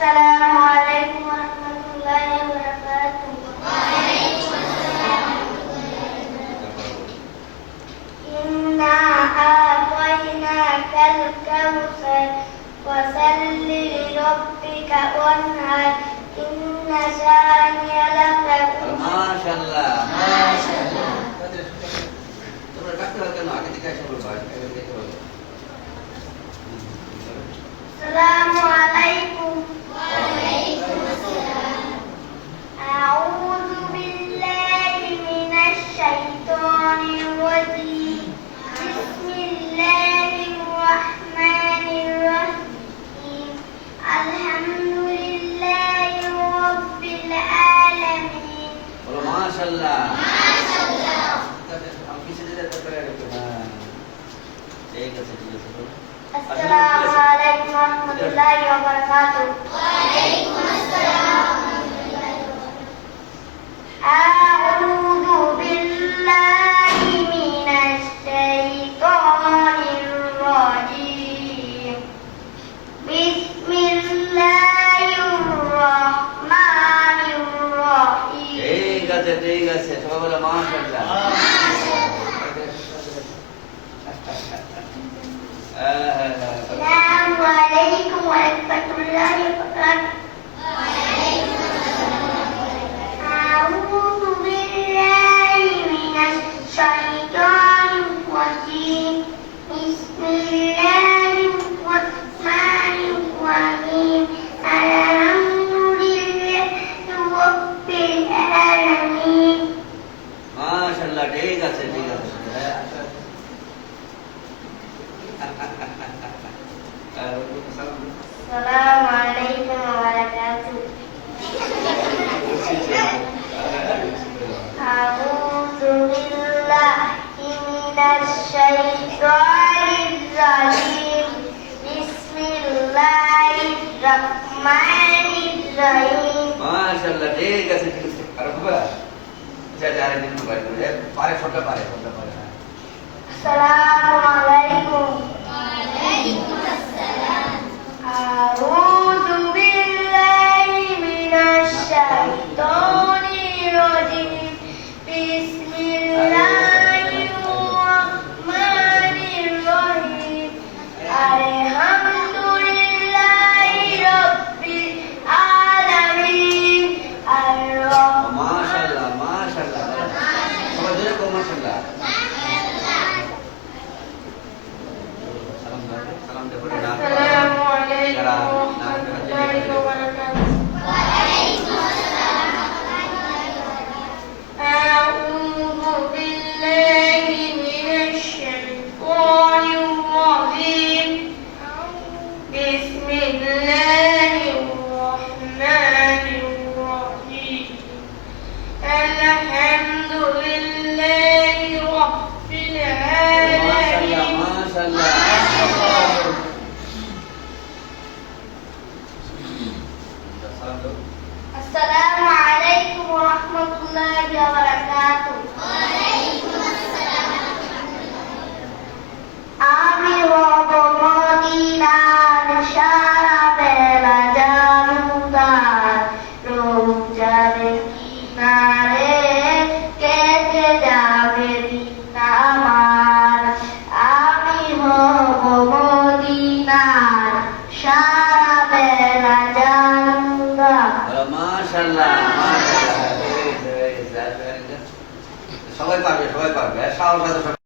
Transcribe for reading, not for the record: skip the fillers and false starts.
আসসালামু আলাইকুম ওয়া রাহমাতুল্লাহি ওয়া বারাকাতুহু। ওয়া আলাইকুম আসসালাম ওয়া রাহমাতুল্লাহি। ইন্না আ'তাইনাকাল কাউসার ফাসাল্লি লিরাব্বিকা ওয়ানহার ইন্না শানি'আকা মাশাআল্লাহ মাশাআল্লাহ। তোমরা ডাক্তার কেন আগে থেকে এসে বলবা? আসসালামু আলাইকুম। ওয়া আলাইকুম আসসালাম। আউযু বিল্লাহি মিনাশ শাইতানির রাজীম। বিসমিল্লাহির রাহমানির রাহিম। আলহামদুলিল্লাহি রাব্বিল আলামিন। বলো মাশাআল্লাহ মাশাআল্লাহ। আমি কিছু দিতে পারে হ্যাঁ ঠিক আছে ঠিক আছে। আসসালামু আলাইকুম ওয়া রাহমাতুল্লাহি ওয়া বারাকাতুহু। ওয়া আলাইকুম আসসালাম ওয়া রাহমাতুল্লাহি ওয়া বারাকাতুহু। আউযু বিল্লাহি মিনাশ শাইতানির রাজীম। বিসমিল্লাহির রাহমানির রাহিম। ঠিক আছে সবাই বলো মাশাআল্লাহ। আসসালামু আলাইকুম ওয়া রাহমাতুল্লাহি ওয়া বারাকাতুহু। আউযু বিল্লাহি মিনাশ শাইতানির রাজীম। বিসমিল্লাহির রাহমানির রাহিম। আলহামদুলিল্লাহি রাব্বিল আলামিন। মাশাআল্লাহ ঠিক আছে ঠিক আছে। আসসালামু আলাইকুম ওয়া বারাকাতুহু। আউযু বিল্লাহি মিনাশ শাইতানির রাজীম। বিসমিল্লাহির রাহমানির রাহিম। মাশাআল্লাহ ঠিক আছে ঠিক আছে। আর বাবা যা যা দিন মোবাইল করে পারে সবটা পারে হ্যাঁ। আসসালামু আলাইকুম। ওয়া আলাইকুম আসসালাম। আউযু বিল্লাহি মিনাশ শাইতানির রাজীম। বিসমিল্লাহির রাহমানির রাহিম। আলহামদুলিল্লাহি রাব্বিল আলামিন। মাশাআল্লাহ মাশাআল্লাহ। সবাই জোরে কও মাশাআল্লাহ। সালাম দেবো না। আসসালামু আলাইকুম ওয়া রাহমাতুল্লাহি ওয়া বারাকাতুহু। ওয়া আলাইকুম আসসালাম ওয়া রাহমাতুল্লাহি ওয়া বারাকাতুহু। আউযু বিল্লাহি মিনাশ শাইতানির রাজীম। বিসমিল্লাহির রাহমানির রাহিম। আলহামদুলিল্লাহি রাব্বিল আলামিন। মাশাআল্লাহ সালাম দাও। আসসালামু আলাইকুম ওয়া রাহমাতুল্লাহি ওয়া বারাকাতুহু। ওয়া আলাইকুম আসসালাম ওয়া রাহমাতুল্লাহি ওয়া বারাকাতুহু। আমি হব মদিনার সারা বেলা জানুদার, রোজার কিনারে কেটে যাবে দিন আমার। আমি হব মদিনার সারা বেলা জানুদার। মাশাআল্লাহ মাশাআল্লাহ। সবাই পারবে সাহস আছে।